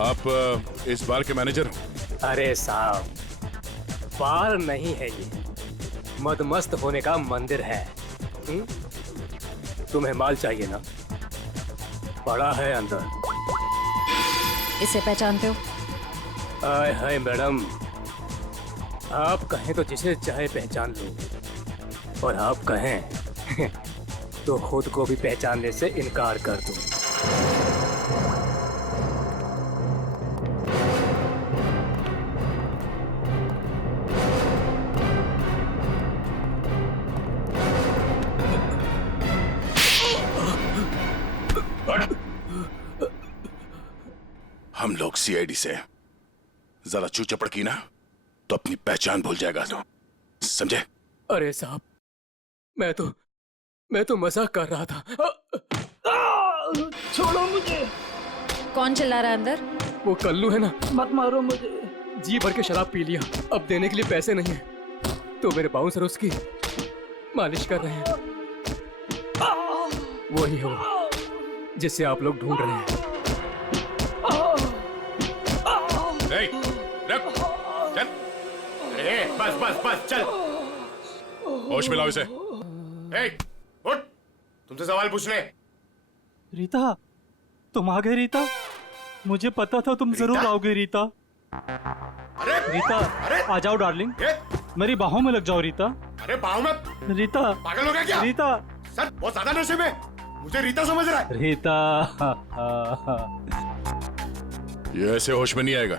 आप इस बार के मैनेजर हो? अरे साहब, बार नहीं है ये, मदमस्त होने का मंदिर है। तुम्हें माल चाहिए ना? पड़ा है अंदर। इसे पहचानते हो? आय हाय मैडम, आप कहें तो जिसे चाहे पहचान लो, और आप कहें तो खुद को भी पहचानने से इनकार कर दूं। हम लोग सीआईडी से जरा चू चपड़ की ना तो अपनी पहचान भूल जाएगा तो, समझे? अरे साहब, मैं तो मजाक कर रहा था। छोड़ो मुझे। कौन चिल्ला रहा है अंदर? वो कल्लू है ना। मत मारो मुझे। जी भर के शराब पी लिया, अब देने के लिए पैसे नहीं है, तो मेरे बाउंसर उसकी मालिश कर रहे हैं। वही है वो जिसे आप लोग ढूंढ रहे हैं। रख, चल। बस बस बस चल। होश मिलाओ इसे। उठ, तुमसे सवाल पूछने। रीता, तुम आ गए रीता? मुझे पता था तुम जरूर आओगे रीता। अरे रीता, अरे आ जाओ डार्लिंग, मेरी बाहों में लग जाओ रीता। अरे बाहों में? रीता, पागल हो गया क्या? रीता सर बहुत ज्यादा नशे में, मुझे रीता समझ रहा है। रीता। ये ऐसे होश में नहीं आएगा।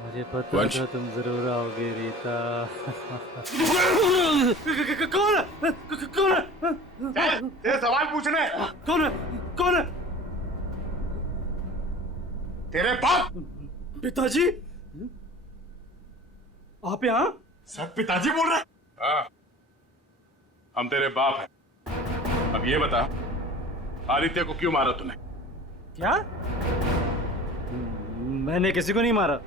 मुझे पता था तुम जरूर आओगे रीता। कौन है? कौन है? तेरे सवाल पूछने। कौन है? कौन है? तेरे बाप। पिताजी, आप यहाँ? सर पिताजी बोल रहे? हाँ, हम तेरे बाप हैं। अब ये बता, आदित्य को क्यों मारा तूने? क्या? मैंने किसी को नहीं मारा।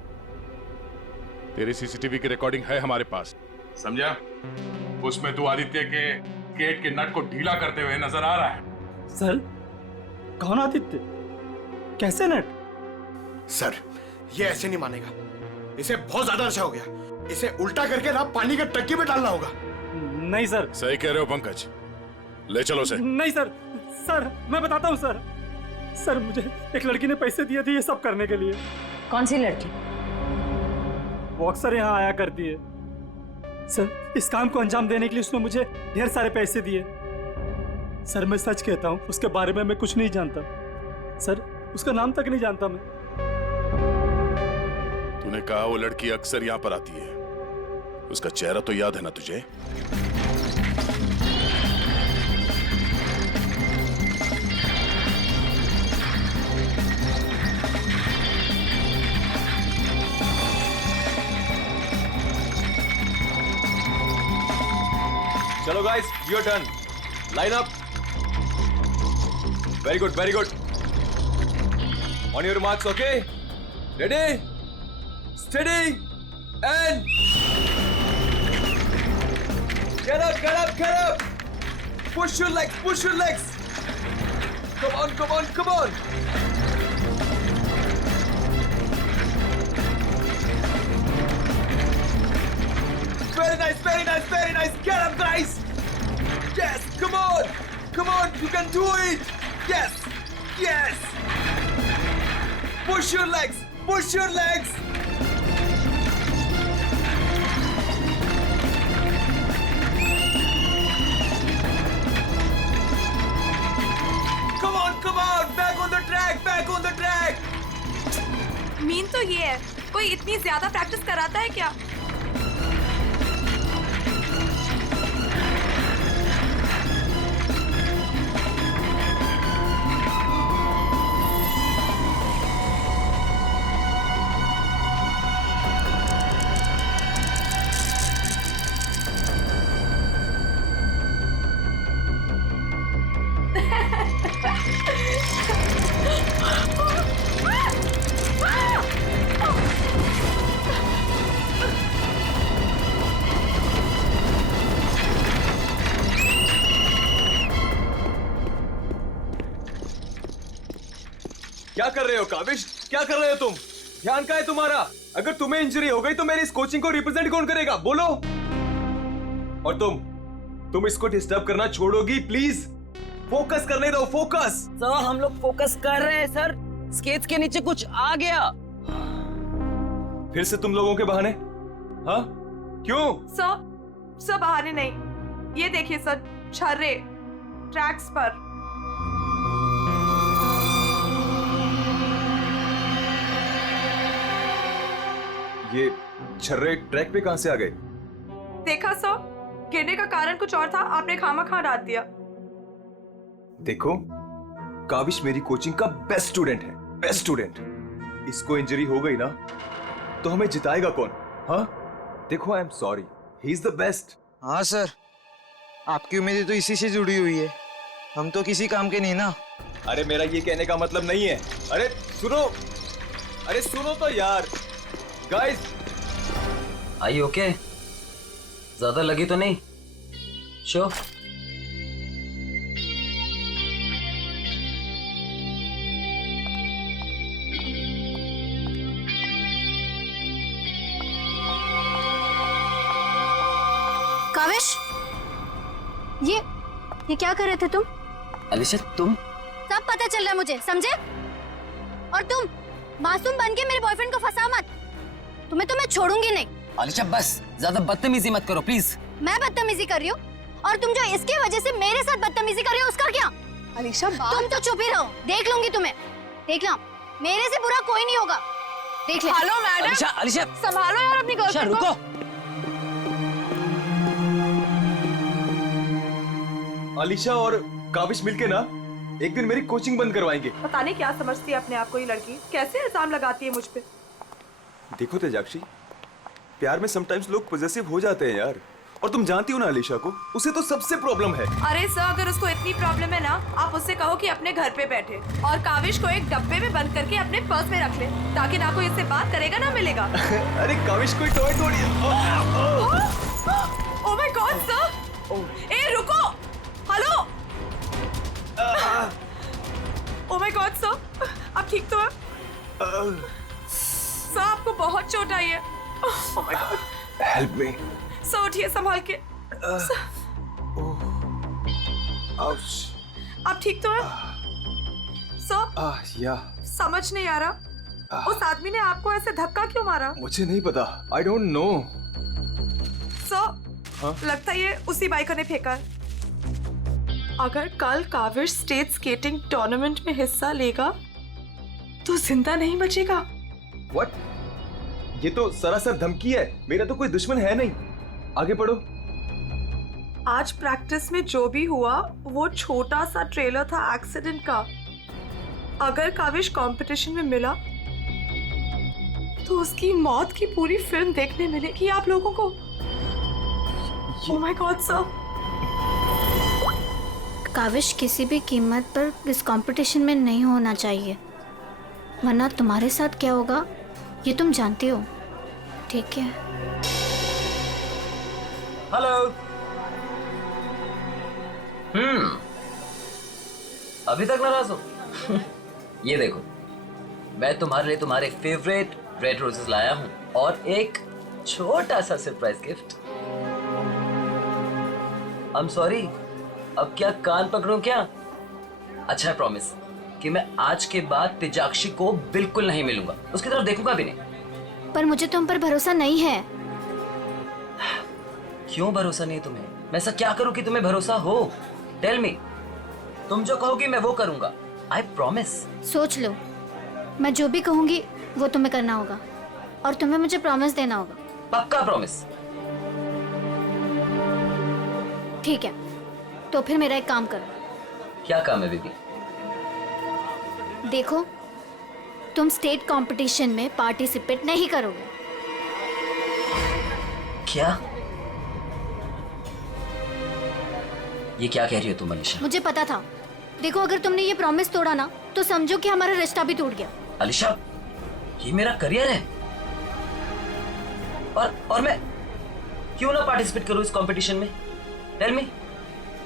तेरी सीसीटीवी की रिकॉर्डिंग है हमारे पास, समझा? उसमें तू आदित्य के गेट के नट को ढीला करते हुए नजर आ रहा है। सर, कौन आदित्य? कैसे नट? सर, ये ऐसे नहीं मानेगा, इसे बहुत ज्यादा नशा हो गया, इसे उल्टा करके ना पानी के टंकी में डालना होगा। नहीं सर। सही कह रहे हो पंकज, ले चलो उसे। नहीं सर, सर मैं बताता हूँ सर। सर, मुझे एक लड़की ने पैसे दिए थे ये सब करने के लिए। कौन सी लड़की? वो अक्सर यहाँ आया करती है सर। इस काम को अंजाम देने के लिए उसने मुझे ढेर सारे पैसे दिए। सर, मैं सच कहता हूँ, उसके बारे में मैं कुछ नहीं जानता सर, उसका नाम तक नहीं जानता मैं। तूने कहा वो लड़की अक्सर यहाँ पर आती है, उसका चेहरा तो याद है ना तुझे? चलो guys, your turn. Line up. Very good, very good. On your marks, okay? Ready, steady and get up, get up, get up. Push your legs, push your legs. Come on, come on, come on. Very nice, very nice, very nice. Get up, guys. Yes, come on. Come on, you can do it. Yes, yes. Push your legs, push your legs. Come on, come on. Back on the track, back on the track. Mean तो ये है, कोई इतनी ज्यादा practice कराता है क्या? क्या कर रहे हो काविश? क्या कर रहे हो तुम? ध्यान का है तुम्हारा? अगर तुम्हें इंजरी हो गई तो मेरी इस कोचिंग को रिप्रेजेंट कौन करेगा, बोलो? और तुम इसको डिस्टर्ब करना छोड़ोगी प्लीज? फोकस करने दो, फोकस। सर हम लोग फोकस कर रहे हैं सर। स्केट्स के नीचे कुछ आ गया। फिर से तुम लोगों के बहाने? हाँ, क्यों? सर बहाने नहीं, ये देखिए सर, छर्रे ट्रैक्स पर। ये छर्रे ट्रैक पे कहां से आ गए? देखा सर, गिरने का कारण कुछ और था, आपने खामखा डाल दिया। देखो, काविश मेरी कोचिंग का बेस्ट स्टूडेंट है, बेस्ट स्टूडेंट। इसको इंजरी हो गई ना तो हमें जिताएगा कौन? हाँ, देखो, I am sorry, he is the best. हाँ सर, आपकी उम्मीदें तो इसी से जुड़ी हुई है, हम तो किसी काम के नहीं ना। अरे मेरा ये कहने का मतलब नहीं है। अरे सुनो तो यार, गाइस। आई ओके? ज्यादा लगी तो नहीं? श्योर? काविश, ये क्या कर रहे थे तुम? अलीशा तुम? सब पता चल रहा है मुझे, समझे? और तुम मासूम बन के मेरे बॉयफ्रेंड को फंसा मत, तुम्हें तो मैं छोड़ूंगी नहीं। अलीशा बस ज्यादा बदतमीजी मत करो प्लीज। मैं बदतमीजी कर रही हूँ और तुम जो इसकी वजह से मेरे साथ बदतमीजी कर रही हो उसका क्या? अलीशा तुम तो चुप ही रहो, देख लूंगी तुम्हें, देख लो, मेरे से बुरा कोई नहीं होगा, देख ले। हेलो मैडम, अलीशा संभालो यार अपनी अलीशा गर्लफ्रेंड रुको। को। अलीशा और काविश मिलके ना एक दिन मेरी कोचिंग बंद करवाएंगे। पता नहीं क्या समझती है अपने आप को ये लड़की, कैसे इल्जाम लगाती है मुझ पे। देखो तेजाक्षी, प्यार में समटाइम्स लोग पॉजेसिव हो जाते हैं यार, और तुम जानती हो ना अलीशा को, उसे तो सबसे प्रॉब्लम है। अरे सर, अगर उसको इतनी प्रॉब्लम है ना, आप उससे कहो कि अपने घर पे बैठे और काविश को एक डब्बे में बंद करके अपने पर्स में रख ले, ताकि ना कोई इससे बात करेगा ना मिलेगा। अरे काविश कोई टॉय थोड़ी है। ओह माय गॉड सर, ए रुको, hello. Oh my god sir, आप ठीक तो हैं? सर आपको बहुत चोट आई है। ओह my God, help me. Sir उठिए संभाल के। आउच। आप ठीक तो हैं? सर या समझ नहीं आ रहा, उस आदमी ने आपको ऐसे धक्का क्यों मारा? मुझे नहीं पता, आई डोंट नो। सर लगता है ये उसी बाइकर ने फेंका है। अगर कल काविश स्टेट स्केटिंग टूर्नामेंट में हिस्सा लेगा तो जिंदा नहीं बचेगा। व्हाट? ये तो सरासर धमकी है, मेरा तो कोई दुश्मन है नहीं। आगे पढ़ो। आज प्रैक्टिस में जो भी हुआ वो छोटा सा ट्रेलर था एक्सीडेंट का। अगर काविश कंपटीशन में मिला तो उसकी मौत की पूरी फिल्म देखने मिलेगी आप लोगों को। Oh my god sir. काविश किसी भी कीमत पर इस कंपटीशन में नहीं होना चाहिए, वरना तुम्हारे साथ क्या होगा ये तुम जानती हो, ठीक है? हेलो। अभी तक नाराज हो? ये देखो, मैं तुम्हारे लिए तुम्हारे फेवरेट रेड रोजेस लाया हूँ और एक छोटा सा surprise gift. I am sorry, अब क्या कान पकड़ूं क्या? अच्छा है, प्रॉमिस कि मैं आज के बाद तेजाक्षी को बिल्कुल नहीं मिलूंगा, उसकी तरफ देखूंगा भी नहीं। पर मुझे तुम पर भरोसा नहीं है। क्यों भरोसा नहीं तुम्हें? मैं ऐसा क्या करूं कि तुम्हें भरोसा हो? Tell me. तुम जो कहोगी मैं वो करूंगा, आई प्रॉमिस। सोच लो, मैं जो भी कहूंगी वो तुम्हें करना होगा और तुम्हें मुझे प्रॉमिस देना होगा। पक्का प्रॉमिस? ठीक है, तो फिर मेरा एक काम करो। क्या काम है बेबी? देखो, तुम स्टेट कंपटीशन में पार्टिसिपेट नहीं करोगे। क्या? ये क्या कह रही हो तुम अलीशा? मुझे पता था। देखो, अगर तुमने ये प्रॉमिस तोड़ा ना तो समझो कि हमारा रिश्ता भी टूट गया। अलीशा, ये मेरा करियर है और मैं क्यों ना पार्टिसिपेट करूं इस कंपटीशन में? Tell me.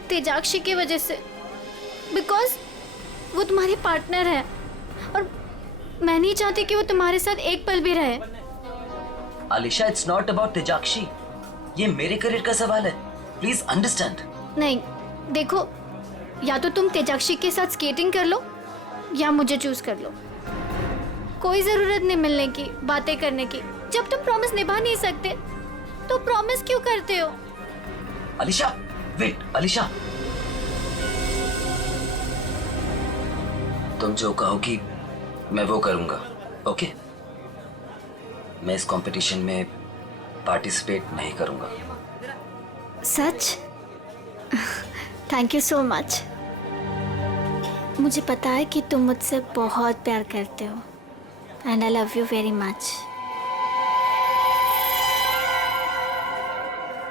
तेजाक्षी की वजह से, बिकॉज वो तुम्हारी पार्टनर है और मैं नहीं चाहती कि वो तुम्हारे साथ एक पल भी रहे। अलीशा, इट्स नॉट अबाउट तेजाक्षी, ये मेरे करियर का सवाल है, प्लीज अंडरस्टैंड। नहीं देखो, या तो तुम तेजाक्षी के साथ स्केटिंग कर लो या मुझे चूज कर लो। कोई जरूरत नहीं मिलने की, बातें करने की। जब तुम प्रॉमिस निभा नहीं सकते तो प्रॉमिस क्यों करते हो? अलीशा, वेट, अलीशा, तुम जो कहोगी मैं वो करूंगा, ओके? मैं इस कंपटीशन में पार्टिसिपेट नहीं करूंगा। सच? Thank you so much. मुझे पता है कि तुम मुझसे बहुत प्यार करते हो and I love you very much.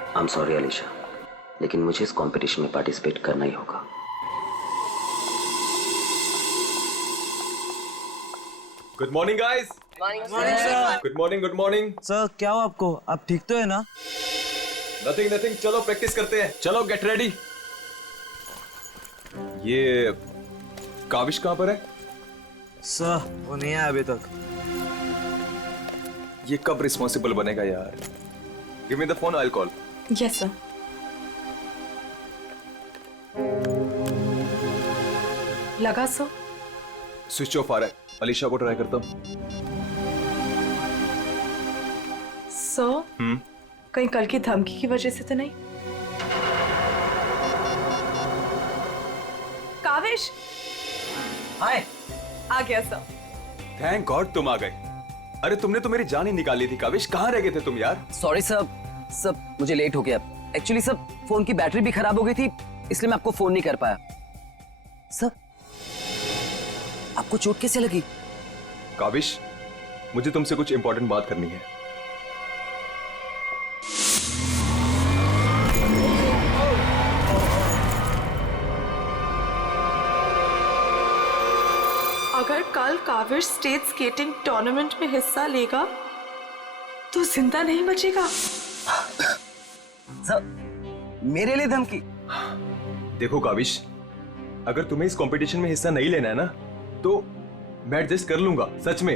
I am sorry Alisha, लेकिन मुझे इस कंपटीशन में पार्टिसिपेट करना ही होगा। Good morning guys. Good morning, good morning. Sir क्या हो आपको? आप ठीक तो है ना? नथिंग नथिंग, चलो प्रैक्टिस करते हैं। चलो गेट रेडी। ये काविश कहाँ पर है? सर वो नहीं आया अभी तक। ये कब रिस्पॉन्सिबल बनेगा यार? Give me the phone, I will call. Yes sir. लगा सर? स्विच ऑफ आ रहा है। अलीशा को ट्राई करता हूँ। सर कहीं कल की धमकी की वजह से तो नहीं? काविश हाय। आ गया सर। थैंक गॉड तुम आ गए। अरे तुमने तो मेरी जान ही निकाल ली थी काविश। कहाँ रह गए थे तुम यार? सॉरी सर, मुझे लेट हो गया। एक्चुअली सर फोन की बैटरी भी खराब हो गई थी, इसलिए मैं आपको फोन नहीं कर पाया। सर आपको चोट कैसे लगी? काविश, मुझे तुमसे कुछ इंपॉर्टेंट बात करनी है। अगर कल काविश स्टेट स्केटिंग टूर्नामेंट में हिस्सा लेगा तो जिंदा नहीं बचेगा। सर मेरे लिए धमकी? देखो काविश, अगर तुम्हें इस कंपटीशन में हिस्सा नहीं लेना है ना तो मैं एडजस्ट कर लूंगा। सच में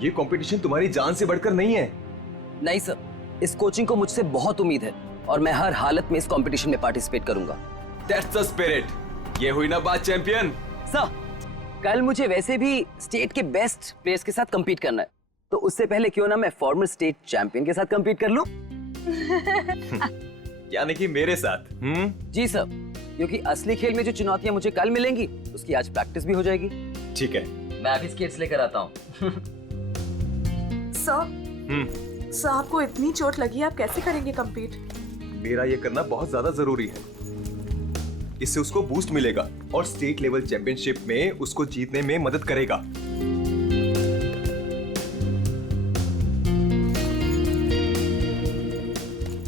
ये कंपटीशन तुम्हारी जान से बढ़कर नहीं है। नहीं सर, इस कोचिंग को मुझसे बहुत उम्मीद है और मैं हर हालत में इस कंपटीशन में पार्टिसिपेट करूंगा। That's the spirit. ये हुई ना बात चैंपियन। सर कल मुझे वैसे भी स्टेट के बेस्ट प्लेयर्स के साथ compete करना है, तो उससे पहले क्यों ना मैं फॉर्मर स्टेट चैंपियन के साथ compete कर लूं? यानी कि मेरे साथ? जी सर, क्योंकि असली खेल में जो चुनौतियां मुझे कल मिलेंगी उसकी आज प्रैक्टिस भी हो जाएगी। ठीक है, मैं अभी स्केट्स लेकर आता हूँ। सर आपको इतनी चोट लगी है, आप कैसे करेंगे compete? मेरा ये करना बहुत ज्यादा जरूरी है। इससे उसको बूस्ट मिलेगा और स्टेट लेवल चैंपियनशिप में उसको जीतने में मदद करेगा।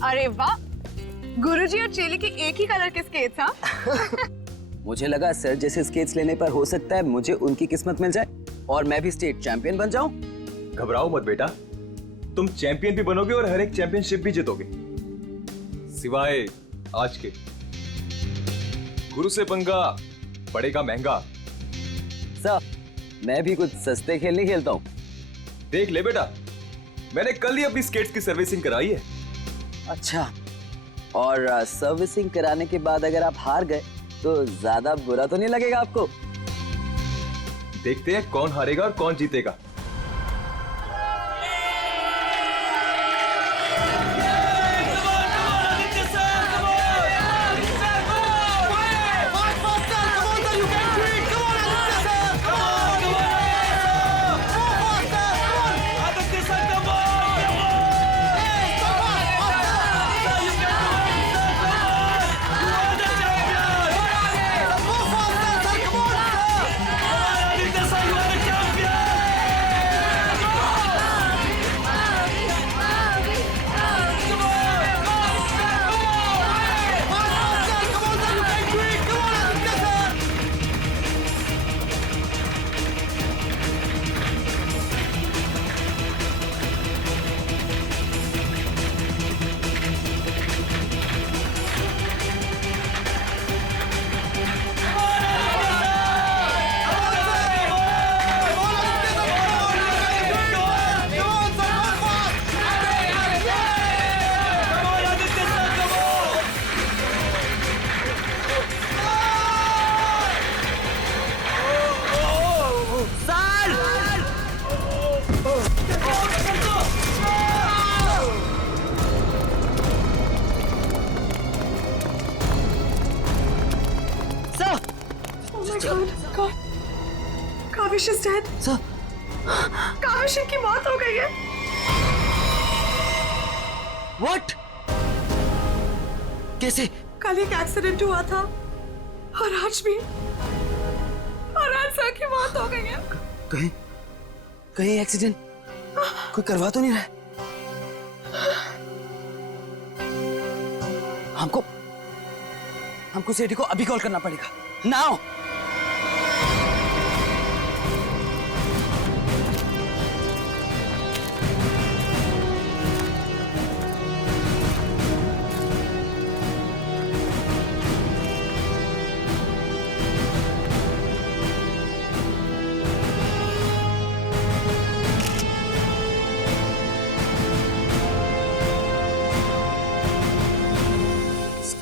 अरे वाह, गुरुजी और चेले के एक ही कलर के स्केट्स। हाँ मुझे लगा सर जैसे स्केट्स लेने पर हो सकता है मुझे उनकी किस्मत मिल जाए और मैं भी स्टेट चैंपियन बन जाऊं। घबराओ मत बेटा, तुम चैंपियन भी बनोगे और हर एक चैंपियनशिप भी जीतोगे, सिवाय आज के। गुरु से पंगा पड़ेगा महंगा। सर मैं भी कुछ सस्ते खेल नहीं खेलता हूँ। देख ले बेटा, मैंने कल ही अपनी स्केट्स की सर्विसिंग कराई है। अच्छा, और सर्विसिंग कराने के बाद अगर आप हार गए तो ज्यादा बुरा तो नहीं लगेगा आपको? देखते हैं कौन हारेगा और कौन जीतेगा। Kaavish is dead. Sir, Kaavish की मौत हो गई है। व्हाट? कैसे? कल एक एक्सीडेंट हुआ था और आज भी, और आज सर की मौत हो गई है। कहीं कहीं एक्सीडेंट कोई करवा तो नहीं रहा है? हमको सेठी को अभी कॉल करना पड़ेगा। नाउ।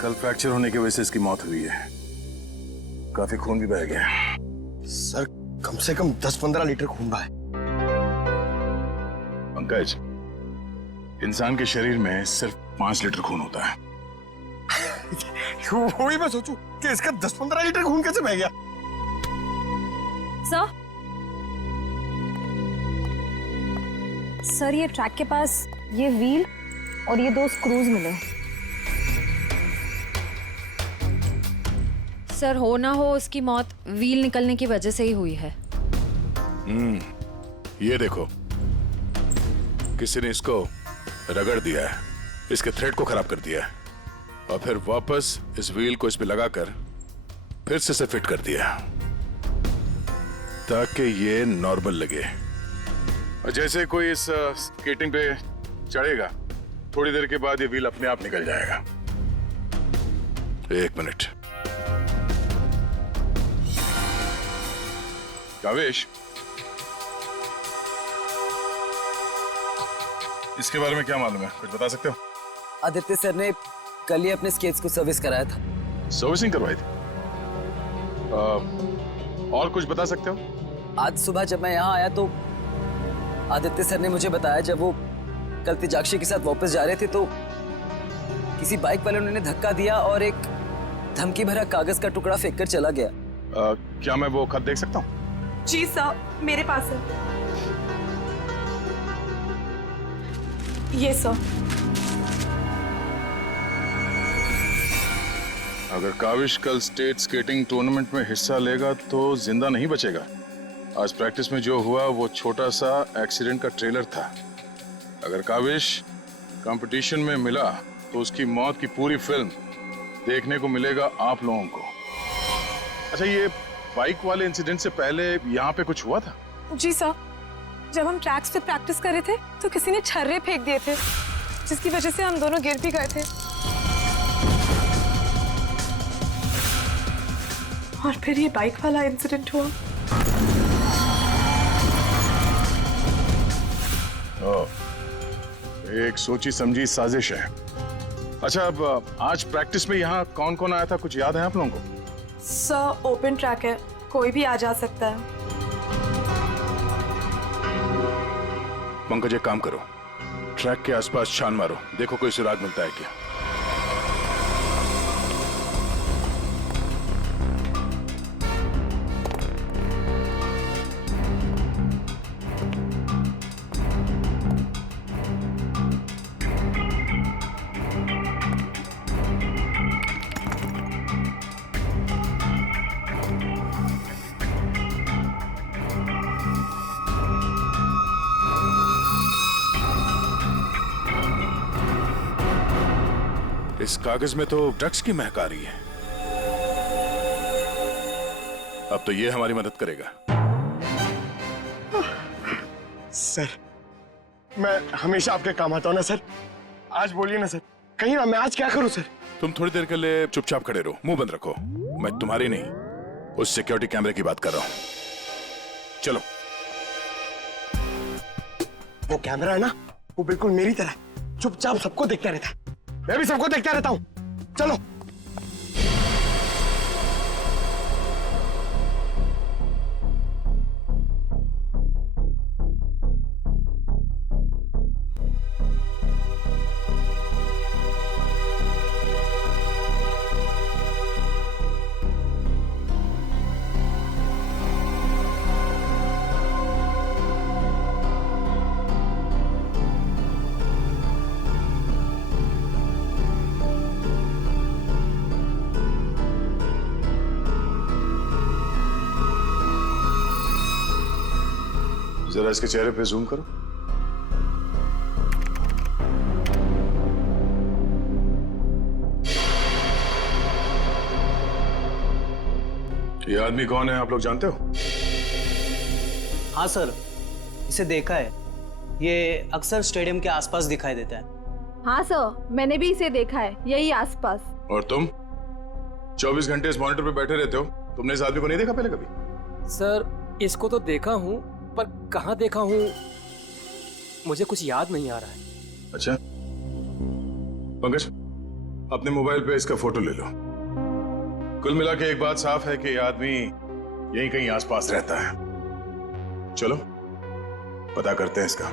कल फ्रैक्चर होने की वजह से इसकी मौत हुई है। काफी खून भी बह गया। सर कम से कम 10-15 लीटर खून बहा है। पंकज, इंसान के शरीर में सिर्फ 5 लीटर खून होता है। वही मैं सोचूं कि इसका 10-15 लीटर खून कैसे बह गया। सर ये ट्रैक के पास ये व्हील और ये 2 स्क्रूज मिले। सर हो ना हो उसकी मौत व्हील निकलने की वजह से ही हुई है। ये देखो, किसी ने इसको रगड़ दिया है, इसके थ्रेड को खराब कर दिया है और फिर वापस इस व्हील को इस पे लगाकर फिर से इसे फिट कर दिया ताकि ये नॉर्मल लगे। और जैसे कोई इस स्केटिंग पे चढ़ेगा, थोड़ी देर के बाद ये व्हील अपने आप निकल जाएगा। 1 मिनट। कावेश, इसके बारे में क्या मालूम है? कुछ बता सकते हो? आदित्य सर ने कल ही अपने स्केट्स को सर्विस कराया था। सर्विसिंग करवाई थी? और कुछ बता सकते हो? आज सुबह जब मैं यहाँ आया तो आदित्य सर ने मुझे बताया, जब वो कल तेजाक्षी के साथ वापस जा रहे थे तो किसी बाइक वाले ने धक्का दिया और एक धमकी भरा कागज का टुकड़ा फेंक कर चला गया। क्या मैं वो खत देख सकता हूँ? जी सर, मेरे पास है। ये सर। अगर काविश कल स्टेट स्केटिंग टूर्नामेंट में हिस्सा लेगा तो जिंदा नहीं बचेगा। आज प्रैक्टिस में जो हुआ वो छोटा सा एक्सीडेंट का ट्रेलर था। अगर काविश कंपटीशन में मिला तो उसकी मौत की पूरी फिल्म देखने को मिलेगा आप लोगों को। अच्छा, ये बाइक वाले इंसिडेंट से पहले यहाँ पे कुछ हुआ था? जी सर, जब हम ट्रैक्स पे प्रैक्टिस कर रहे थे तो किसी ने छर्रे फेंक दिए थे, जिसकी वजह से हम दोनों गिर भी गए थे। और फिर ये बाइक वाला इंसिडेंट हुआ। एक सोची समझी साजिश है। अच्छा, अब आज प्रैक्टिस में यहाँ कौन कौन आया था, कुछ याद है आप लोगों को? सर ओपन ट्रैक है, कोई भी आ जा सकता है। पंकज, एक काम करो, ट्रैक के आसपास छान मारो, देखो कोई सुराग मिलता है क्या। इस कागज में तो ड्रग्स की महक आ रही है। अब तो ये हमारी मदद करेगा। सर, मैं हमेशा आपके काम आता हूँ ना सर। आज बोलिए ना सर, कहीं ना मैं आज क्या करूँ सर? तुम थोड़ी देर के लिए चुपचाप खड़े रहो, मुंह बंद रखो। मैं तुम्हारी नहीं, उस सिक्योरिटी कैमरे की बात कर रहा हूँ। चलो। वो कैमरा है ना, वो बिल्कुल मेरी तरह चुपचाप सबको देखता रहता है। मैं भी सबको देखता रहता हूँ। चलो। जरा इसके चेहरे पे जूम करो। ये आदमी कौन है, आप लोग जानते हो? हाँ सर, इसे देखा है। ये अक्सर स्टेडियम के आसपास दिखाई देता है। हाँ सर, मैंने भी इसे देखा है, यही आसपास। और तुम 24 घंटे इस मॉनिटर पे बैठे रहते हो, तुमने इस आदमी को नहीं देखा पहले कभी? सर इसको तो देखा हूँ, पर कहाँ देखा हूँ मुझे कुछ याद नहीं आ रहा है। अच्छा पंकज, अपने मोबाइल पे इसका फोटो ले लो। कुल मिला के एक बात साफ है कि ये आदमी यहीं कहीं आसपास रहता है। चलो पता करते हैं इसका।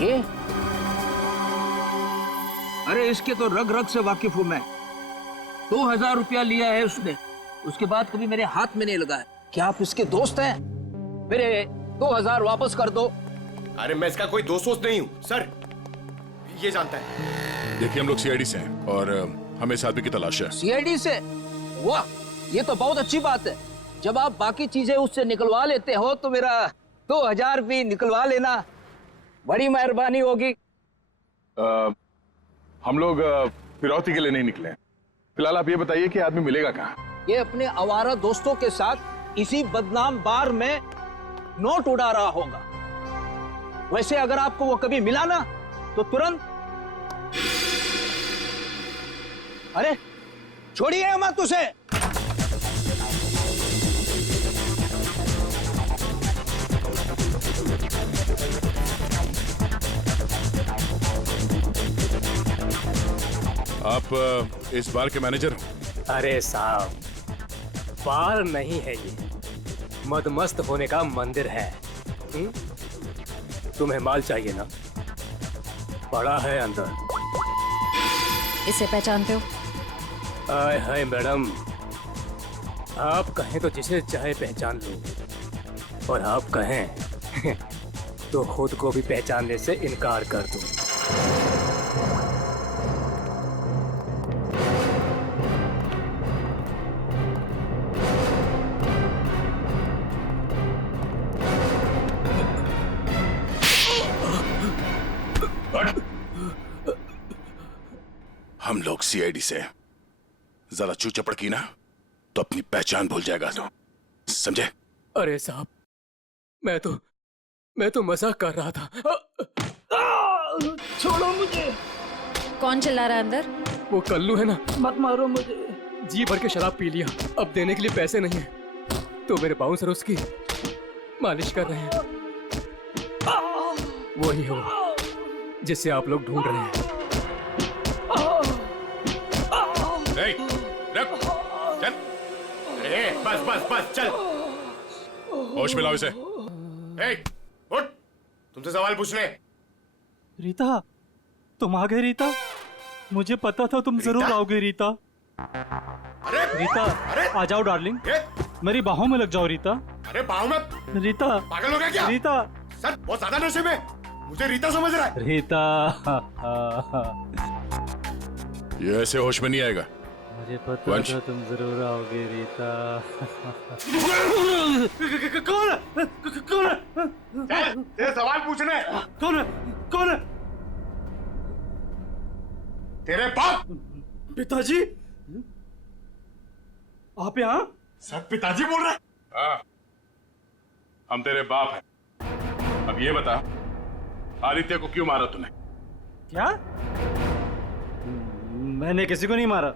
ये अरे इसके तो रग रग से वाकिफ हूं मैं। 2000 रुपया लिया है उसने, उसके बाद कभी मेरे हाथ में नहीं लगा है। क्या आप इसके दोस्त हैं? मेरे 2000 वापस कर दो। अरे मैं इसका कोई दोस्त वोस्त नहीं हूँ सर, ये जानता है। देखिए हम लोग सीआईडी से हैं और हमें इस आदमी की तलाश है। सीआईडी से? वाह, ये तो बहुत अच्छी बात है। जब आप बाकी चीजें उससे निकलवा लेते हो तो मेरा 2000 भी निकलवा लेना, बड़ी मेहरबानी होगी। हम लोग फिरौती के लिए नहीं निकले हैं। फिलहाल आप ये बताइए कि आदमी मिलेगा कहाँ? ये अपने आवारा दोस्तों के साथ इसी बदनाम बार में नोट उड़ा रहा होगा। वैसे अगर आपको वो कभी मिला ना तो तुरंत, अरे छोड़िए मत उसे। आप इस बार के मैनेजर हो? अरे साहब, बार नहीं है ये, मदमस्त होने का मंदिर है। तुम्हें माल चाहिए ना, पड़ा है अंदर। इसे पहचानते हो? आय हाय मैडम, आप कहें तो जिसे चाहे पहचान लो, और आप कहें तो खुद को भी पहचानने से इनकार कर दूं। हम लोग सीआईडी से हैं। जरा चू चपड़ की ना तो अपनी पहचान भूल जाएगा तो, समझे? अरे साहब, मैं तो मजाक कर रहा था। छोड़ो मुझे। कौन चिल्ला रहा है अंदर? वो कल्लू है ना, मत मारो मुझे। जी भर के शराब पी लिया, अब देने के लिए पैसे नहीं है, तो मेरे बाउंसर उसकी मालिश कर रहे हैं। वही है वो जिसे आप लोग ढूंढ रहे हैं। चल। बस बस बस चल। होश मिलाओ इसे। उठ, तुमसे सवाल पूछने। रीता, तुम आ गए रीता? मुझे पता था तुम जरूर आओगे रीता। अरे रीता, अरे आ जाओ डार्लिंग, मेरी बाहों में लग जाओ रीता। अरे बाहों में? रीता पागल हो गया क्या? रीता सर बहुत ज्यादा नशे में, मुझे रीता समझ रहा है। रीता ये ऐसे होश में नहीं आएगा। मुझे पता था तुम जरूर आओगे रीता। कौन है? कौन है? चल, तेरे सवाल पूछने। कौन है? कौन है? तेरे बाप। पिताजी, आप यहाँ? सर पिताजी बोल रहे हैं? हाँ, हम तेरे बाप हैं। अब ये बता, आदित्य को क्यों मारा तूने? क्या? मैंने किसी को नहीं मारा।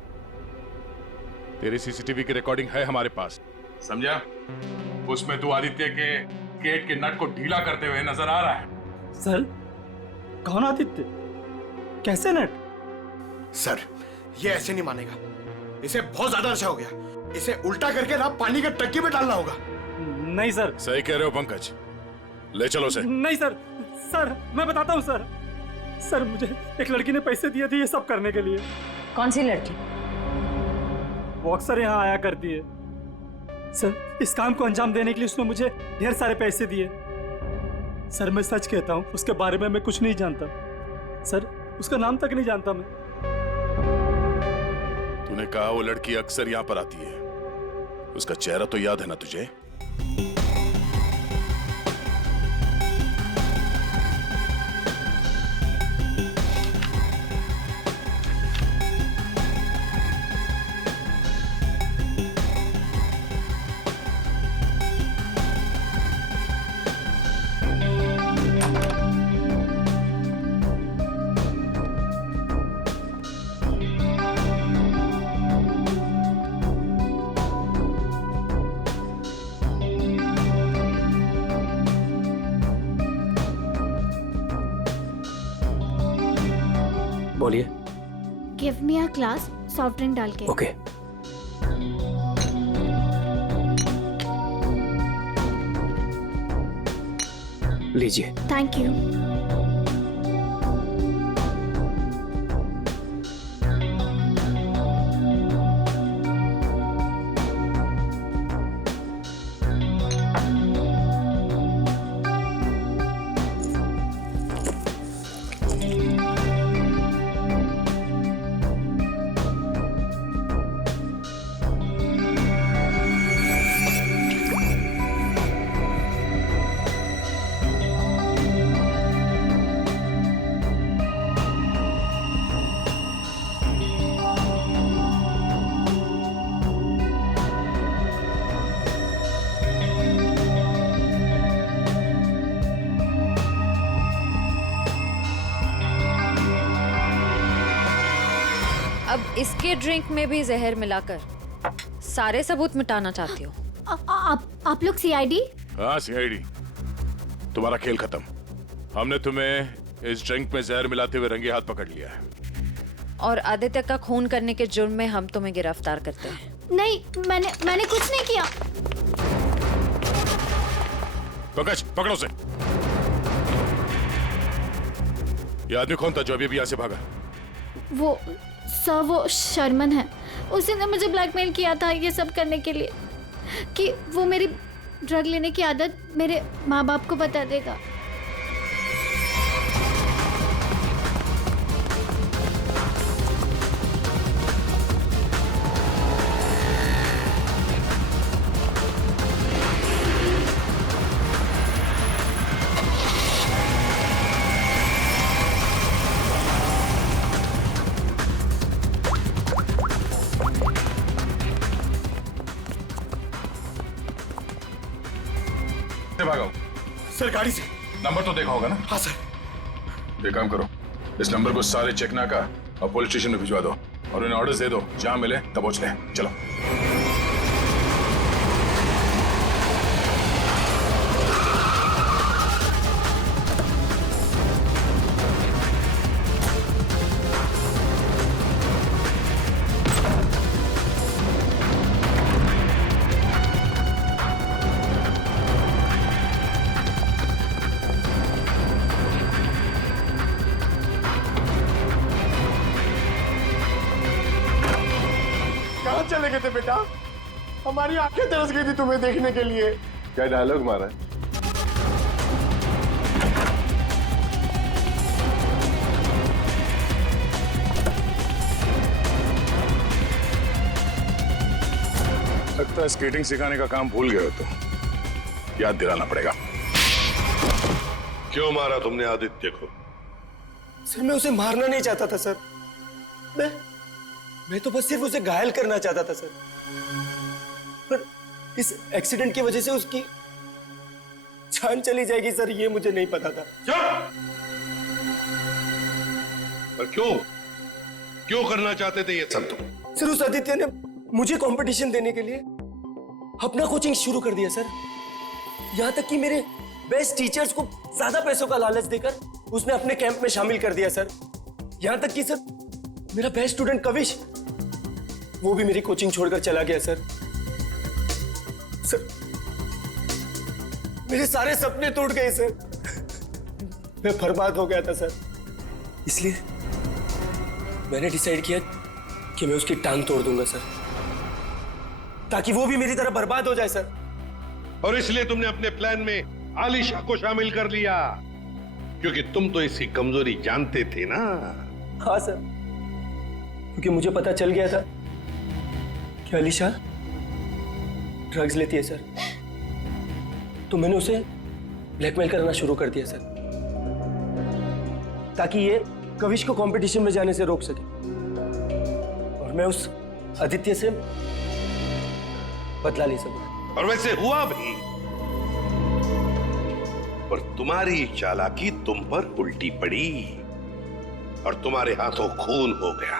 तेरी सीसीटीवी की रिकॉर्डिंग है हमारे पास, समझा? उसमें तू आदित्य के गेट के नट को ढीला करते हुए नजर आ रहा है। सर, कौन आदित्य? कैसे नट? सर ये ऐसे नहीं मानेगा, इसे बहुत ज्यादा नशा हो गया। इसे उल्टा करके ना पानी के टंकी में डालना होगा। नहीं सर। सही कह रहे हो पंकज, ले चलो उसे। नहीं सर, सर मैं बताता हूँ सर। सर मुझे एक लड़की ने पैसे दिए थे ये सब करने के लिए। कौन सी लड़की? वो अक्सर यहाँ आया करती है। सर इस काम को अंजाम देने के लिए उसने मुझे ढेर सारे पैसे दिए। सर मैं सच कहता हूँ, उसके बारे में मैं कुछ नहीं जानता सर, उसका नाम तक नहीं जानता मैं। तूने कहा वो लड़की अक्सर यहाँ पर आती है, उसका चेहरा तो याद है ना तुझे? बोलिए। Give me a glass soft drink डाल के। ओके। लीजिए। Thank you. अब इसके ड्रिंक में भी जहर मिलाकर सारे सबूत मिटाना चाहती हो? आप लोग सीआईडी? हाँ सीआईडी। तुम्हारा खेल खत्म। हमने तुम्हें इस ड्रिंक में जहर मिलाते हुए रंगे हाथ पकड़ लिया है। और आदित्य का खून करने के जुर्म में हम तुम्हें गिरफ्तार करते हैं। नहीं, मैंने कुछ नहीं किया। पंकज पकड़ो उसे। ये आदमी कौन था जो अभी यहाँ से भागा? वो सर, वो शर्मन है। उसी ने मुझे ब्लैकमेल किया था ये सब करने के लिए, कि वो मेरी ड्रग लेने की आदत मेरे माँ बाप को बता देगा। भागा सर गाड़ी से। नंबर तो देखा होगा ना? हाँ सर। एक काम करो, इस नंबर को सारे चेकना का और पुलिस स्टेशन में भिजवा दो और उन्हें ऑर्डर्स दे दो, जहां मिले तब पहुंच ले। चलो। कहाँ चले गए थे बेटा? हमारी आंखें तरस गई थी तुम्हें देखने के लिए। क्या डायलॉग मारा है? लगता है स्केटिंग सिखाने का काम भूल गए हो तुम। याद दिलाना पड़ेगा। क्यों मारा तुमने आदित्य को? सर मैं उसे मारना नहीं चाहता था सर। मैं तो बस सिर्फ उसे घायल करना चाहता था सर। पर इस एक्सीडेंट की वजह से उसकी जान चली जाएगी सर, ये मुझे नहीं पता था। पर क्यों करना चाहते थे ये सब तुम? सर उस आदित्य ने मुझे कंपटीशन देने के लिए अपना कोचिंग शुरू कर दिया सर। यहां तक कि मेरे बेस्ट टीचर्स को ज्यादा पैसों का लालच देकर उसने अपने कैंप में शामिल कर दिया सर। यहां तक कि सर मेरा बेस्ट स्टूडेंट कविश, वो भी मेरी कोचिंग छोड़कर चला गया सर। सर मेरे सारे सपने टूट गए सर। मैं बर्बाद हो गया था सर। इसलिए मैंने डिसाइड किया कि मैं उसकी टांग तोड़ दूंगा सर, ताकि वो भी मेरी तरह बर्बाद हो जाए सर। और इसलिए तुमने अपने प्लान में आलिशा को शामिल कर लिया, क्योंकि तुम तो इसकी कमजोरी जानते थे ना। हाँ सर, क्योंकि मुझे पता चल गया था कि आलिशा ड्रग्स लेती है सर, तो मैंने उसे ब्लैकमेल करना शुरू कर दिया सर, ताकि ये कविश को कंपटीशन में जाने से रोक सके और मैं उस आदित्य से बदला ले सकूं। और वैसे हुआ भी, पर तुम्हारी चालाकी तुम पर उल्टी पड़ी और तुम्हारे हाथों खून हो गया।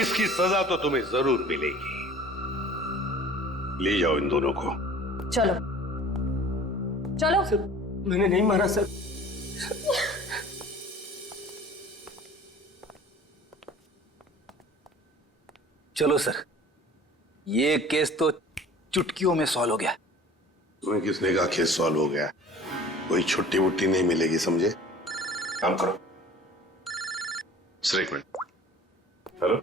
इसकी सजा तो तुम्हें जरूर मिलेगी। ले जाओ इन दोनों को। चलो चलो। सर, मैंने नहीं मारा सर। चलो सर, ये केस तो चुटकियों में सॉल्व हो गया। तुम्हें किसने कहा केस सॉल्व हो गया? कोई छुट्टी वुट्टी नहीं मिलेगी, समझे? काम करो। सर एक मिनट। हेलो,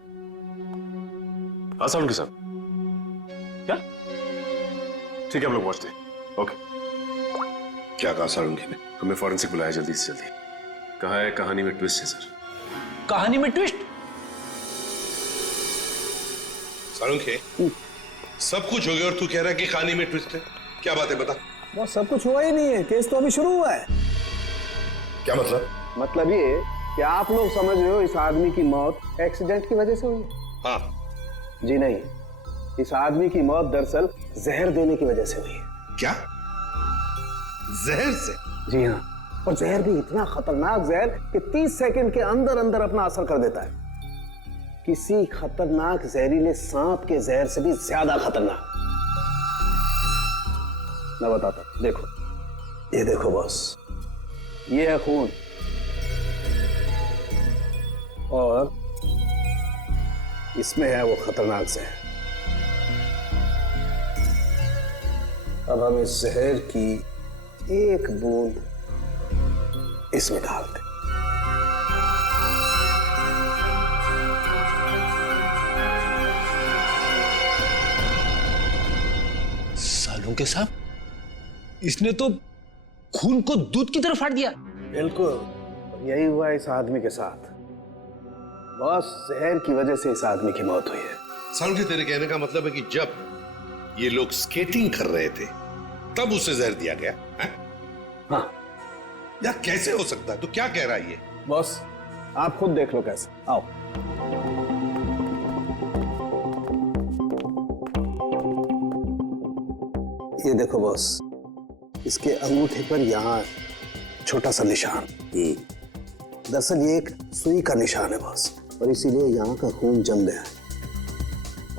हाँ सालुंखे साहब। क्या? ठीक है, हम लोग पहुंचते हैं। ओके। क्या कहा सालुंखे ने? हमें फॉरेंसिक बुलाया जल्दी से जल्दी। कहा है कहानी में ट्विस्ट है सर। कहानी में ट्विस्ट? सालुंखे, सब कुछ हो गया और तू कह रहा है कि कहानी में ट्विस्ट है? क्या बात है, बता। वो सब कुछ हुआ ही नहीं है, केस तो अभी शुरू हुआ है। क्या मतलब? मतलब ये कि आप लोग समझ रहे हो इस आदमी की मौत एक्सीडेंट की वजह से हुई है। हाँ। जी नहीं, इस आदमी की मौत दरअसल जहर देने की वजह से हुई है। क्या? जहर से? जी हाँ, और जहर भी इतना खतरनाक जहर कि 30 सेकंड के अंदर अंदर अपना असर कर देता है। किसी खतरनाक जहरीले सांप के जहर से भी ज्यादा खतरनाक। मैं बताता हूं, देखो, ये देखो बॉस, ये है खून और इसमें है वो खतरनाक जहर। अब हम इस जहर की एक बूंद इसमें डाल दें। सालुंखे साहब, इसने तो खून को दूध की तरह फाड़ दिया। बिल्कुल, यही हुआ इस आदमी के साथ। बस जहर की वजह से इस आदमी की मौत हुई है। सालुंखे, तेरे कहने का मतलब है कि जब ये लोग स्केटिंग कर रहे थे तब उसे जहर दिया गया है? हाँ। यार कैसे हो सकता है? तू क्या कह रहा है ये? बॉस, आप खुद देख लो कैसे। आओ। ये देखो बॉस, इसके अंगूठे पर यहाँ छोटा सा निशान। दरअसल ये एक सुई का निशान है बॉस, और इसीलिए यहाँ का खून जम गया है।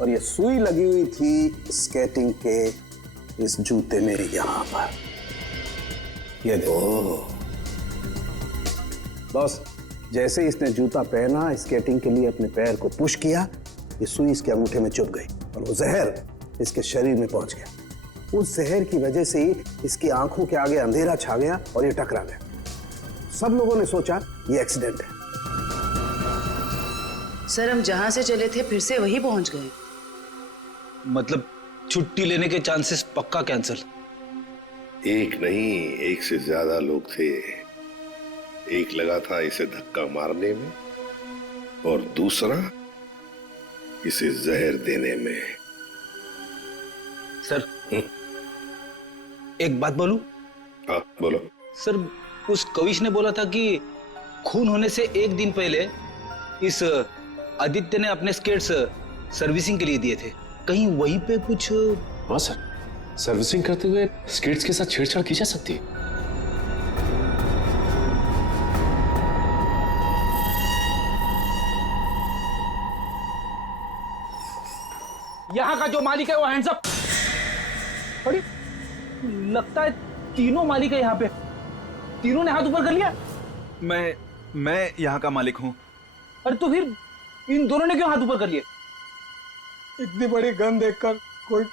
और ये सुई लगी हुई थी स्केटिंग के इस जूते में यहाँ पर। ये देखो बॉस, जैसे इसने जूता पहना, स्केटिंग के लिए अपने पैर को पुश किया, ये सुई इसके अंगूठे में चुभ गई और वो जहर इसके शरीर में पहुंच गया। उस जहर की वजह से ही इसकी आंखों के आगे अंधेरा छा गया और ये टकरा गया। सब लोगों ने सोचा ये एक्सीडेंट है। सर, हम जहां से चले थे फिर से वही पहुंच गए। मतलब छुट्टी लेने के चांसेस पक्का कैंसिल? एक नहीं, एक से ज्यादा लोग थे। एक लगा था इसे धक्का मारने में और दूसरा इसे जहर देने में। सर, एक बात बोलूं? हाँ बोलो। सर, उस कविश ने बोला था कि खून होने से एक दिन पहले इस आदित्य ने अपने स्केट्स सर्विसिंग के लिए दिए थे। कहीं वहीं पे कुछ? हाँ सर, सर्विसिंग करते हुए स्केट्स के साथ छेड़छाड़ की जा सकती है। यहाँ का जो मालिक है वो हैंड्स अप। अरे लगता है तीनों मालिक है यहाँ पे। तीनों ने हाथ ऊपर कर लिया। मैं यहाँ का मालिक हूँ। अरे तो फिर इन दोनों ने क्यों हाथ ऊपर कर लिए? इतनी बड़ी गन देखकर कोई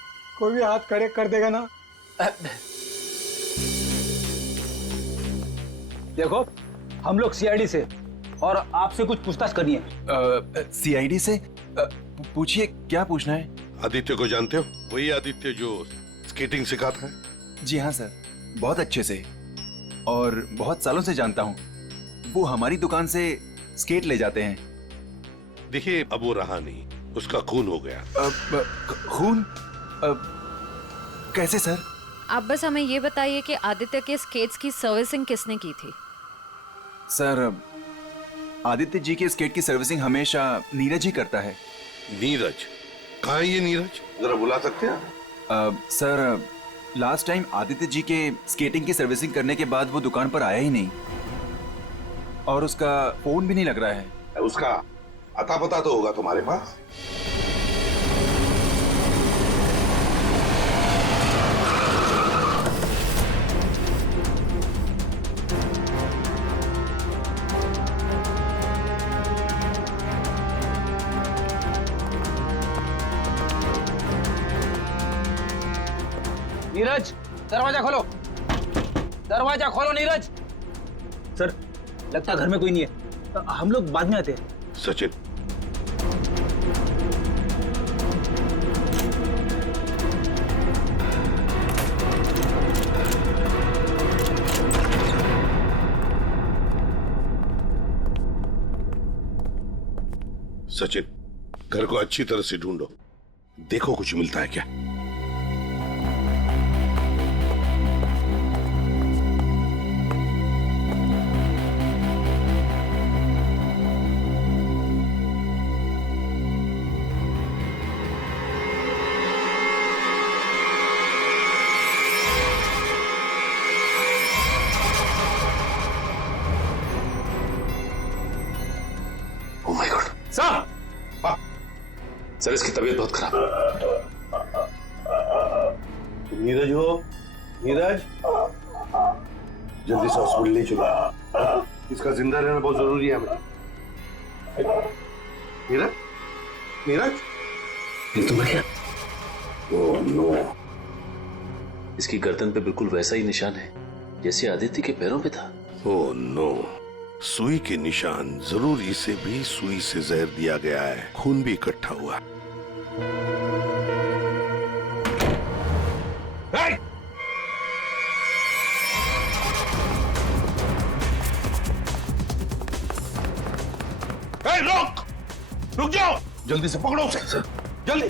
भी हाथ खड़े कर देगा ना। देखो, हम लोग सीआईडी से और आपसे कुछ पूछताछ करनी है। सीआईडी से? पूछिए, क्या पूछना है? आदित्य को जानते हो? वही आदित्य जो स्केटिंग सिखाता है? जी हाँ सर। बहुत अच्छे से और बहुत सालों से जानता हूँ। वो हमारी दुकान से स्केट ले जाते हैं। देखिए, अब वो रहा नहीं, उसका खून हो गया। खून? कैसे सर? आप बस हमें ये बताइए कि आदित्य के स्केट्स की सर्विसिंग किसने की थी? सर, आदित्य जी के स्केट की सर्विसिंग हमेशा नीरज ही करता है। नीरज? कहाँ है ये नीरज? जरा बुला सकते हैं? Sir, last time Aditya ji के स्केटिंग की सर्विसिंग करने के बाद वो दुकान पर आया ही नहीं और उसका फोन भी नहीं लग रहा है। उसका अता पता तो होगा तुम्हारे पास? नीरज, दरवाजा खोलो, दरवाजा खोलो नीरज। सर, लगता घर में कोई नहीं है, हम लोग बाद में आते हैं। सचिन, सचिन, घर को अच्छी तरह से ढूंढो, देखो कुछ मिलता है क्या। सर, इसकी तबीयत बहुत खराब है। नीरज हो? नीरज, जल्दी से हॉस्पिटल ले चलो, इसका जिंदा रहना बहुत जरूरी है हमें। नीरज, नीरज, ये तो बढ़िया। ओह नो, इसकी गर्दन पे बिल्कुल वैसा ही निशान है जैसे आदित्य के पैरों पे था। ओह नो, सुई के निशान। जरूर इसे भी सुई से जहर दिया गया है, खून भी इकट्ठा हुआ। रुक, रुक जाओ, जल्दी से पकड़ो उसे, जल्दी।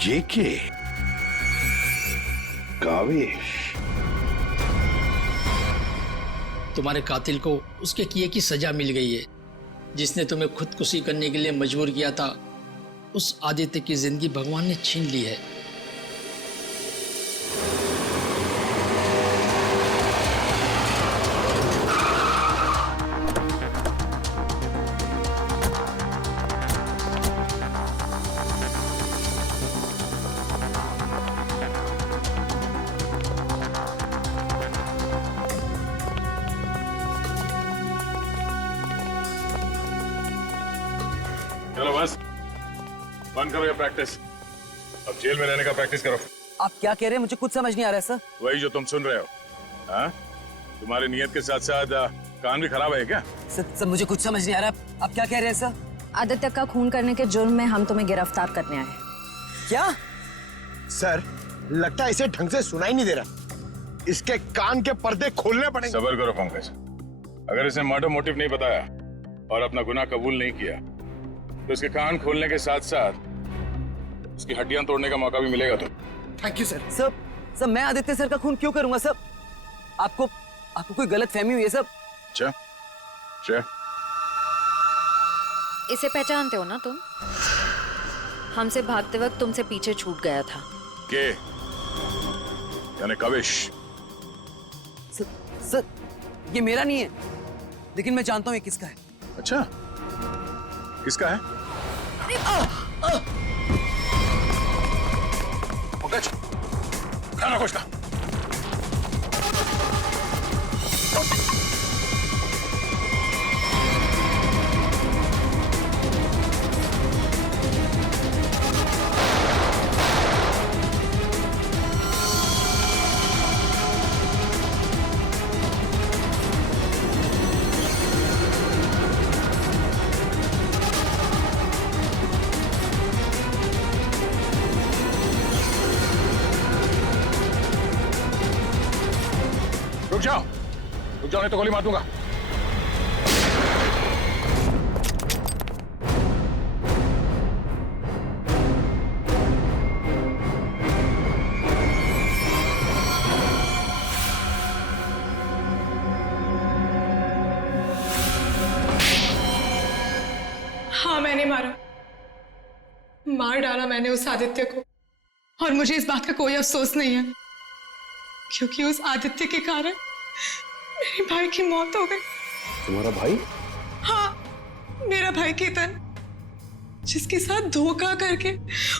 जेके, कावेश, तुम्हारे कातिल को उसके किए की सजा मिल गई है। जिसने तुम्हें खुदकुशी करने के लिए मजबूर किया था, उस आदित्य की जिंदगी भगवान ने छीन ली है। चलो बस, बंद करो ये प्रैक्टिस। अब जेल में रहने का प्रैक्टिस करो। आप क्या कह रहे हैं? मुझे कुछ समझ नहीं आ रहा है सर। वही जो तुम सुन रहे हो। हाँ, तुम्हारी नियत के साथ साथ कान भी खराब है क्या? सर, मुझे कुछ समझ नहीं आ रहा। आप क्या कह रहे हैं सर? आदित्य का खून करने के जुर्म में हम तुम्हें गिरफ्तार करने आए। क्या? सर, लगता है इसे ढंग से सुनाई नहीं दे रहा। इसके कान के पर्दे खोलने पड़ेंगे। सबर करो पंकज, अगर इसने मर्डर मोटिव नहीं बताया और अपना गुनाह कबूल नहीं किया तो इसके कान खोलने के साथ साथ उसकी हड्डियां तोड़ने का मौका भी मिलेगा। तो थैंक यू सर। सर, मैं आदित्य सर का खून क्यों करूंगा सर? आपको कोई गलत फहमी हुई है सर? अच्छा, इसे पहचानते हो ना तुम? हमसे भागते वक्त तुमसे पीछे छूट गया था। के यानी काविश? सर, ये मेरा नहीं है, लेकिन मैं जानता हूं ये किसका है। अच्छा, किसका है? पंकज, खाना कुछ ना। रुक जाओ नहीं तो गोली मार दूंगा। हाँ, मैंने मार डाला मैंने उस आदित्य को, और मुझे इस बात का कोई अफसोस नहीं है, क्योंकि उस आदित्य के कारण मेरे भाई की मौत हो गई। तुम्हारा भाई? हाँ, मेरा भाई केतन, जिसके साथ धोखा करके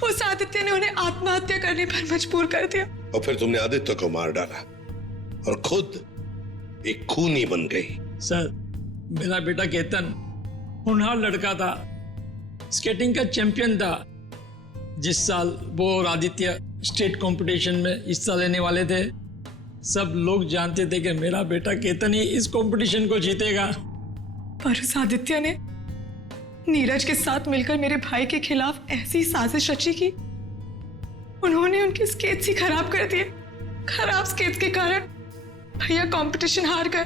उस आदित्य ने उन्हें आत्महत्या करने पर मजबूर कर दिया। और फिर तुमने आदित्य को मार डाला और खुद एक खूनी बन गई। सर, मेरा बेटा केतन होनहार लड़का था, स्केटिंग का चैंपियन था। जिस साल वो और आदित्य स्टेट कंपटीशन में हिस्सा लेने वाले थे, सब लोग जानते थे कि मेरा बेटा केतन ही इस कंपटीशन को जीतेगा। पर उस आदित्य ने नीरज के साथ मिलकर मेरे भाई के खिलाफ ऐसी साजिश रची कि उन्होंने उनके स्केट्स ही खराब कर दिए। खराब स्केट्स के कारण भैया कंपटीशन हार गए।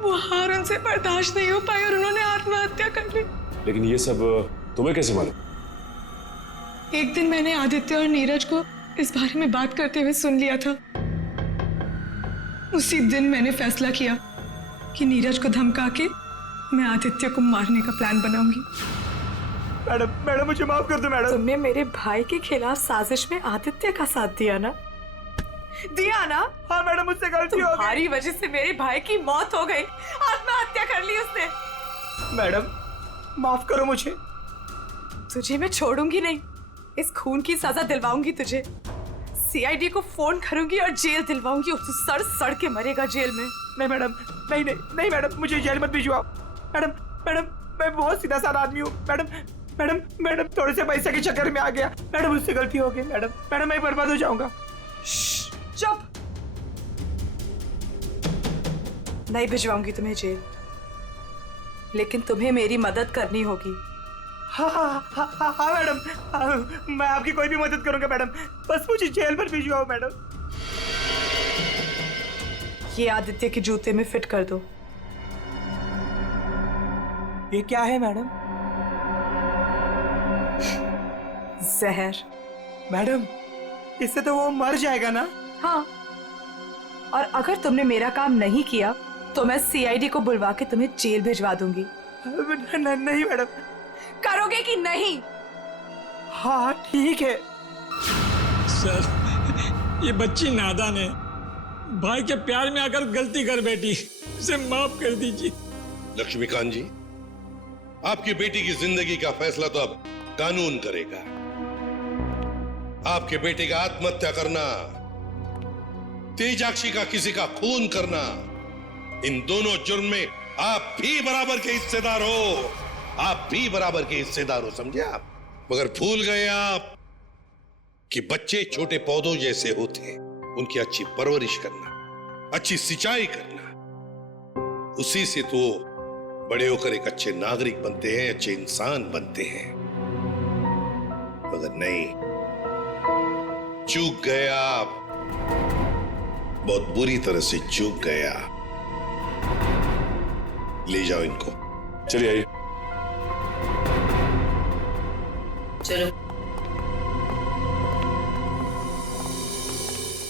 वो हार उनसे बर्दाश्त नहीं हो पाई और उन्होंने आत्महत्या कर ली। लेकिन ये सब तुम्हें कैसे मालूम? एक दिन मैंने आदित्य और नीरज को इस बारे में बात करते हुए सुन लिया था। उसी दिन मैंने फैसला किया कि नीरज को धमका के मैं आदित्य को मारने का प्लान बनाऊंगी। मैडम मुझे माफ कर दो मैडम। तुमने मेरे भाई के खिलाफ साजिश में आदित्य का साथ दिया ना? हाँ मैडम, मुझसे गलती हो गई। तुम्हारी वजह से मेरे भाई की मौत हो गई, आत्महत्या कर ली उसने। मैडम माफ करो मुझे। तुझे मैं छोड़ूंगी नहीं, इस खून की सजा दिलवाऊंगी तुझे। सीआईडी को फोन करूंगी और जेल दिलवाऊंगी, और तू सड़ के मरेगा जेल में। नहीं मैडम, नहीं मैडम, मुझे जेल मत भिजवाओ। मैडम मैं बहुत सीधा साधा आदमी हूँ। मैडम थोड़े से पैसे के चक्कर में आ गया। मैडम मुझसे गलती हो गई। मैडम मैं बर्बाद हो जाऊंगा। चुप। नहीं भिजवाऊंगी तुम्हें जेल, लेकिन तुम्हें मेरी मदद करनी होगी। हाँ मैडम, मैं आपकी कोई भी मदद करूंगा मैडम, बस मुझे जेल पर भिजवाओ मैडम। ये आदित्य के जूते में फिट कर दो। ये क्या है मैडम? जहर। मैडम इससे तो वो मर जाएगा ना? हाँ, और अगर तुमने मेरा काम नहीं किया तो मैं सीआईडी को बुलवा के तुम्हें जेल भिजवा दूंगी। नहीं मैडम। करोगे कि नहीं? हाँ ठीक है। सर, ये बच्ची नादान है, भाई के प्यार में आकर गलती कर बैठी, उसे माफ कर दीजिए। लक्ष्मीकांत जी, आपकी बेटी की जिंदगी का फैसला तो अब कानून करेगा। आपके बेटे का आत्महत्या करना, तेजाक्षी का किसी का खून करना, इन दोनों जुर्म में आप भी बराबर के हिस्सेदार हो। आप भी बराबर के हिस्सेदार हो, समझे आप? मगर भूल गए आप कि बच्चे छोटे पौधों जैसे होते हैं। उनकी अच्छी परवरिश करना, अच्छी सिंचाई करना, उसी से तो बड़े होकर एक अच्छे नागरिक बनते हैं, अच्छे इंसान बनते हैं। मगर नहीं, चूक गए आप, बहुत बुरी तरह से चूक गया। ले जाओ इनको। चलिए आइए।